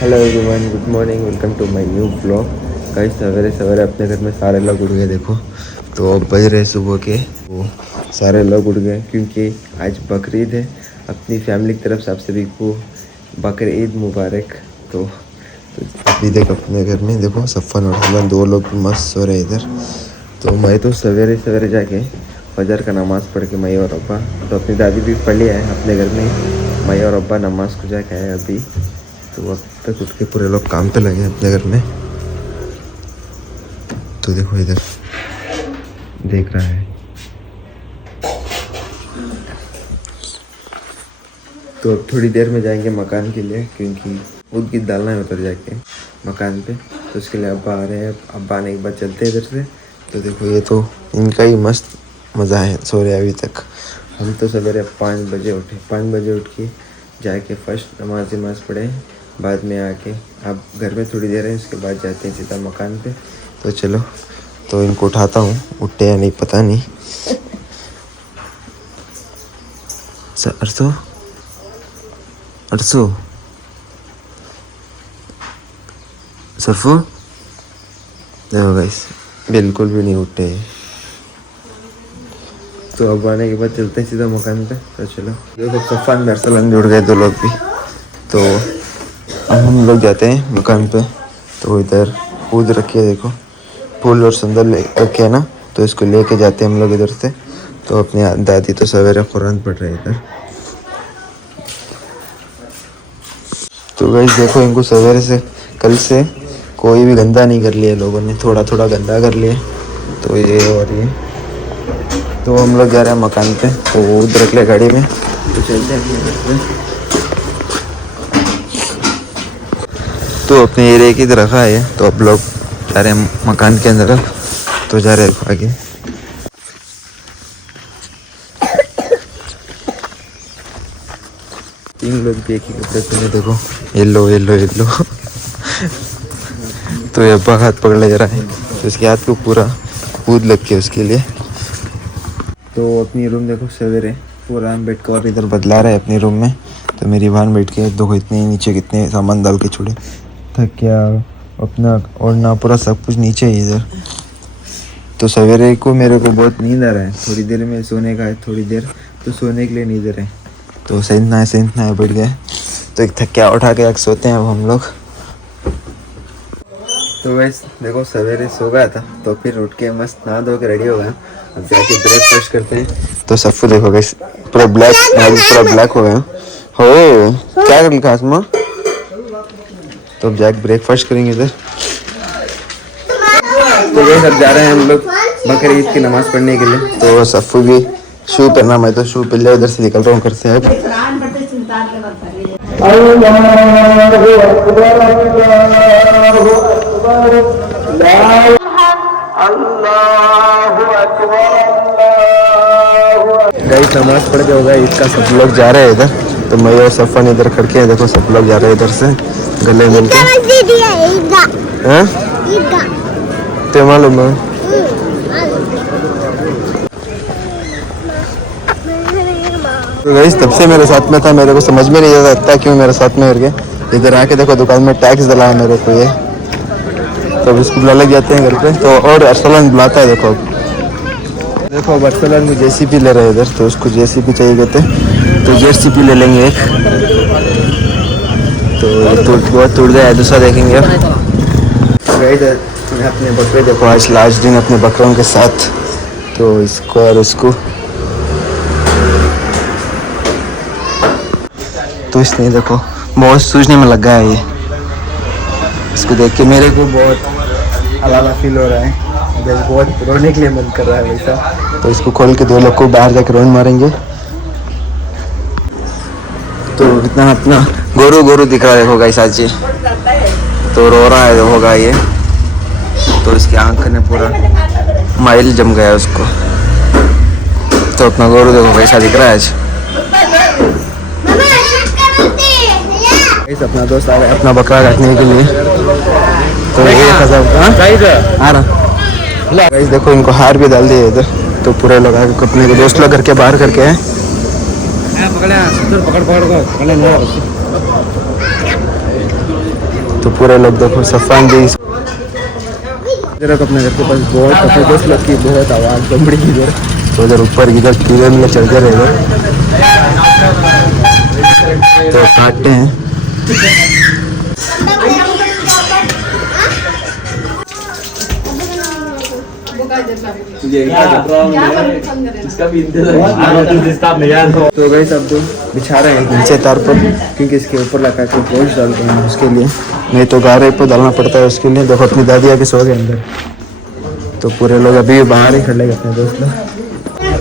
Hello everyone, good morning, welcome to my new blog. Guys सवेरे सवेरे अपने घर में सारे लोग उठ गए। देखो तो अब बज रहे सुबह के, वो सारे लोग उठ गए क्योंकि आज बकरीद है। अपनी फैमिली की तरफ से आप सभी को बकरीद मुबारक। तो अभी देख अपने घर में देखो सफ़न और हसबैंड दो लोग मस्त सो रहे इधर। तो मैं तो सवेरे सवेरे जाके फजर का नमाज़ पढ़ के मैं और अब्बा, तो अपनी दादी भी पढ़ लिया है अपने घर में। मैं और अब्बा नमाज़ को जाके आए अभी। तो वक्त तक उठ के पूरे लोग काम पे लगे अपने घर में। तो देखो इधर देख रहा है। तो अब थोड़ी देर में जाएंगे मकान के लिए क्योंकि खुद की डालना है उधर जाके मकान पे। तो उसके लिए अब्बा आ रहे हैं। अब्बा आने के बाद चलते हैं इधर से। तो देखो ये तो इनका ही मस्त मज़ा है, सो रहे अभी तक। हम तो सवेरे 5 बजे उठे, 5 बजे उठ के जाके फर्स्ट नमाज पढ़े, बाद में आके अब घर में थोड़ी देर है, उसके बाद जाते हैं सीधा मकान पे। तो चलो, तो इनको उठाता हूँ, उठे या नहीं पता नहीं। अरसो अरसो सरफो, देखो गाइस बिल्कुल भी नहीं उठे। तो अब आने के बाद चलते हैं सीधा मकान पे। तो चलो देखो सफ़ान अरसलन जुड़ गए दो लोग भी। तो अब हम लोग जाते हैं मकान पे। तो इधर फूल रखी है, देखो फूल और संदल रखे है ना, तो इसको लेके जाते हैं हम लोग इधर से। तो अपनी दादी तो सवेरे कुरान पढ़ रहे इधर। तो गाइस देखो इनको सवेरे से कल से कोई भी गंदा नहीं कर लिया लोगों ने, थोड़ा थोड़ा गंदा कर लिया। तो ये और ये, तो हम लोग जा रहे हैं मकान पे। तो उधर रख ले गाड़ी में, तो चलते हैं अपने घर पे। तो अपने एरिया की तरफ आए, तो अब लोग जा रहे हैं मकान के अंदर। तो जा रहे हैं आगे। 3 लोग भी एक ही कपड़े पहने, देखो येलो येलो येलो। तो ये अब्बा हाथ पकड़ ले जा रहा है, तो उसके हाथ को पूरा कूद लग के उसके लिए। तो अपनी रूम देखो सवेरे पूरा हम बेड कवर इधर बदला रहे हैं अपनी रूम में। तो मेरी बहन बैठ के देखो इतने नीचे कितने सामान डाल के छोड़े, थक क्या अपना और ना पूरा सब कुछ नीचे ही इधर। तो सवेरे को मेरे को बहुत नींद आ रहा है, थोड़ी देर में सोने का है, थोड़ी देर तो सोने के लिए नींद है। तो सेंतना है बैठ गए। तो एक थक्या उठा के सोते हैं अब हम लोग। तो वैसे देखो सवेरे सो गया था, तो फिर उठ के मस्त नहा धो के रेडी हो गया। अब जाके ब्रेकफास्ट करते हैं। तो सब कुछ देखो गाइस पूरा ब्लैक हो गया हो। क्या कर लिखा आसमा? तो अब जाके ब्रेकफास्ट करेंगे इधर। तो गाइस अब जा रहे हैं हम लोग बकरीद की नमाज़ पढ़ने के लिए। तो सफ़ू भी शू पहना, मैं तो शू पहले उधर से निकल रहा हूँ घर से। अब गाइस नमाज पढ़ के होगा इसका, सब लोग जा रहे हैं इधर। तो मैं और सफ़न इधर खड़के हैं, देखो सब लोग जा रहे हैं इधर से गले मिल के। तो मालूम है। तो गाइस तब से मेरे साथ में था, मेरे को समझ में नहीं आता क्यों मेरे साथ में करके। इधर आके देखो दुकान में टैक्स दिलाया मेरे को ये। तो इसको बुला लग जाते हैं घर पे। तो और अरसलन बुलाता है, देखो अब अरसलन में जेसीबी ले रहे हैं इधर। तो उसको जेसीबी चाहिए कहते, तो जेसीबी ले लेंगे एक। तो बहुत टूट गया है, दूसरा देखेंगे अब। गाइस मैं अपने बकरे देखो, आज लास्ट दिन अपने बकरों के साथ। तो इसको और उसको तो इसने देखो बहुत सूझने में लगा है ये। इसको देख के मेरे को बहुत अलावा फील हो रहा है, जब बहुत रोने के लिए मन कर रहा है वैसा। तो इसको खोल के दो लोग को बाहर जाकर रोन मारेंगे। तो इतना अपना गोरू दिख रहा है देखो गाइस आज ये। तो रो रहा है होगा ये। तो इसकी आंख ने पूरा माइल जम गया उसको। तो अपना गोरू देखो कैसा दिख रहा है आज। अपना दोस्त आ गया अपना बकरा रखने के लिए। तो ये आ रहा गाइस, देखो इनको हार भी डाल दिए इधर। तो पूरे लोग अपने दोस्त लोग घर के बाहर करके हैं। तो पूरे लोग देखो सफ़ान भी इधर अपने घर के पास बहुत अपने दोस्त लोग की बहुत आवाज़ बन रही इधर। तो उधर ऊपर इधर कीड़े में चलते रहे इधर तो काटते हैं। तो गाइस अब बिछा रहे हैं नीचे तार पर क्योंकि इसके ऊपर लगा के गोश्त डालते हैं उसके लिए, नहीं तो गारे पर डालना पड़ता है उसके लिए। देखो अपनी दादी आके सो गए अंदर, तो पूरे लोग अभी बाहर ही खड़े अपने दोस्त लोग।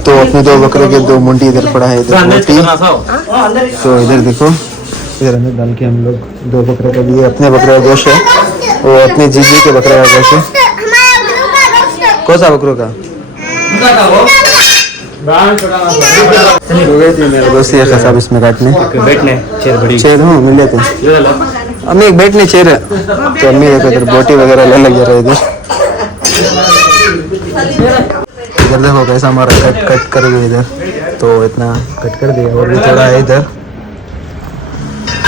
तो अपने दो बकरे के दो मुंडी इधर पड़ा है, इधर मोटी। तो इधर देखो इधर अंदर डाल के हम लोग दो बकरे का लिए अपने बकरे का गोश्त है, वो अपने जीजी के बकरे का गोश्त है। कौन सा बकरों का? हो गए थे मेरे दोस्त ये खसाब इसमें काटने बैठने चेयर हूँ मिल लेते अम्मी एक बैठने चेयर है। तो अम्मी देखो इधर बोटी वगैरह ले लगे रहे इधर। इधर देखो कैसा हमारा कट कर गया इधर, तो इतना कट कर दिया और भी थोड़ा है इधर।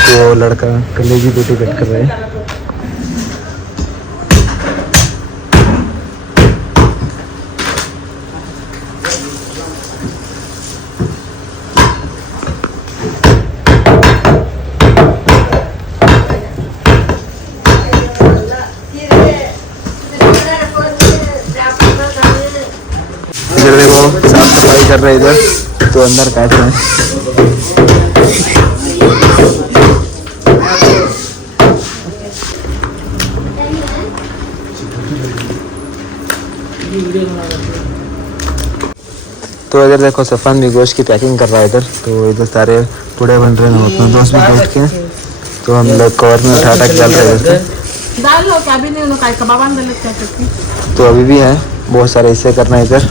तो लड़का कलेजी बोटी कट कर रहे हैं। इधर देखो साफ सफाई कर रहे इधर, तो अंदर काट रहे हैं। तो इधर देखो सफान भी गोश्त की पैकिंग कर रहा है इधर। तो इधर सारे पूड़े बन रहे हैं अपना दोस्त भी बैठ के। तो हम लोग कवर में उठा के डाल रहे हैं इधर से। तो अभी भी है बहुत सारे हिस्से करना है इधर।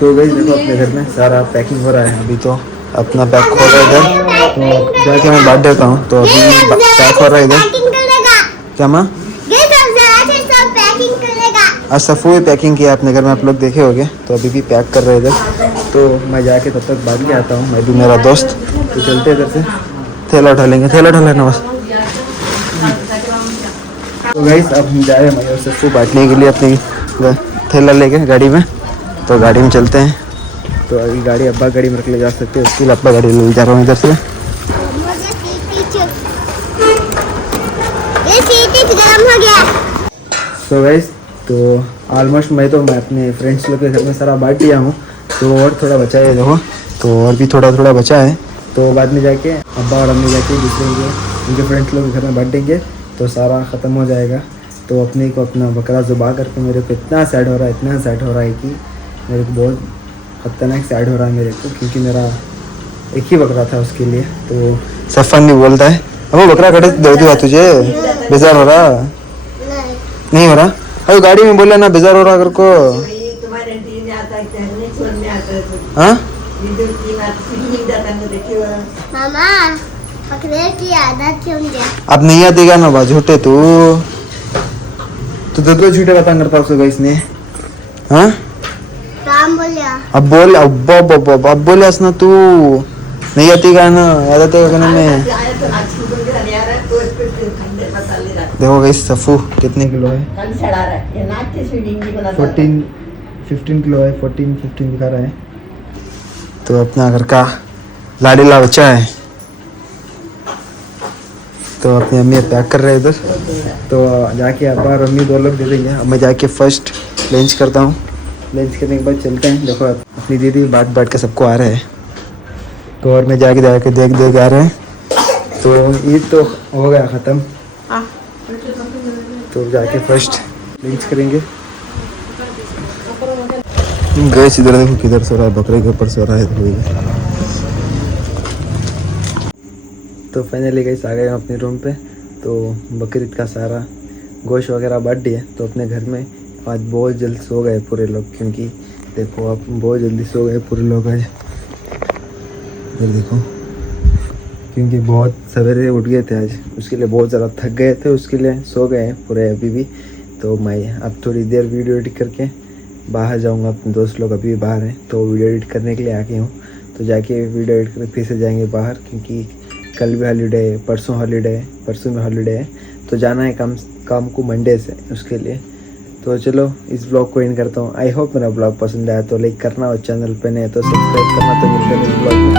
तो गाइस देखो अपने घर में सारा पैकिंग हो रहा है अभी। तो अपना पैक हो रहा है इधर, तो जाके मैं बांट देता हूँ। तो अभी पैक हो रहा है इधर। क्या माँ आज सफू ही पैकिंग किया अपने घर में, आप लोग देखे होंगे। तो अभी भी पैक कर रहे हैं इधर। तो मैं जाके तब तक बांट के आता हूँ, मैं भी मेरा दोस्त। तो चलते इधर से, थैला उठा लेंगे, थैला उठा लेना बस। तो गाइस अब हम जा रहे हैं और सफू बांटने के लिए अपनी थैला लेके गाड़ी में। तो गाड़ी में चलते हैं। तो अभी गाड़ी अब्बा गाड़ी में रख ले जा सकते हैं, उसके लिए अब्बा गाड़ी ले जा रहा हूँ इधर से। तो गाइस तो ऑलमोस्ट मैं अपने फ्रेंड्स लोग के घर में सारा बांट दिया हूँ। तो और थोड़ा बचा है देखो, तो और भी थोड़ा बचा है। तो बाद में जाके अब्बा और अम्मी जाके दूसरे उनके फ्रेंड्स लोग के घर में बांट देंगे, तो सारा ख़त्म हो जाएगा। तो अपने को अपना बकरा ज़ुबा करके मेरे को इतना सैड हो रहा है कि मेरे को बहुत खतरनाक सैड हो रहा है मेरे को, क्योंकि मेरा एक ही बकरा था उसके लिए। तो सफ़न भी बोलता है अब वो बकरा कटे दे दूँगा तुझे, बेजार हो रहा नहीं हो रहा? अरे गाड़ी में बोला ना बेजार हो रहा अगर को। हाँ अब नहीं आती ना बा झूठे तू तो झूठे बात करता उसको इसने। हाँ अब बोल अब बोले ना तू नहीं आती का ना, याद आते का कहने में। देखो गाइस सफू कितने किलो है, 15 किलो है, 14-15 दिखा रहा है। तो अपना घर का लाडीला बच्चा है। तो अपनी अम्मी पैक कर रहे हैं इधर। तो जाके अब्बा और अम्मी दो लोग दे देंगे। अब मैं जाके फर्स्ट लंच करता हूँ, लंच करने के बाद चलते हैं। देखो अपनी दीदी बांट के सबको आ रहे हैं। तो और में जाके देख आ रहे हैं। तो ईद तो हो गया ख़त्म, तो जाके फर्स्ट लंच करेंगे। गैस इधर देखो किधर सो रहा है, बकरे के ऊपर सो रहा है। तो फाइनली गैस आ गए हम अपने रूम पे। तो बकरीद का सारा गोश्त वगैरह बांट दिया। तो अपने घर में आज बहुत जल्द सो गए पूरे लोग, क्योंकि देखो आप बहुत जल्दी सो गए पूरे लोग आज। इधर देखो क्योंकि बहुत सवेरे उठ गए थे आज, उसके लिए बहुत ज़्यादा थक गए थे, उसके लिए सो गए हैं पूरे अभी भी। तो मैं अब थोड़ी देर वीडियो एडिट करके बाहर जाऊंगा, अपने दोस्त लोग अभी बाहर हैं तो वीडियो एडिट करने के लिए आ गए हूँ। तो जाके वीडियो एडिट करके फिर से जाएंगे बाहर, क्योंकि कल भी हॉलीडे है, परसों हॉलीडे है, परसों में हॉलीडे है, तो जाना है काम को मंडे से उसके लिए। तो चलो इस ब्लॉग को एंड करता हूँ। आई होप मेरा ब्लॉग पसंद आया तो लाइक करना और चैनल पे नहीं तो सब्सक्राइब करना। तो मिलते हैं इस ब्लॉग में।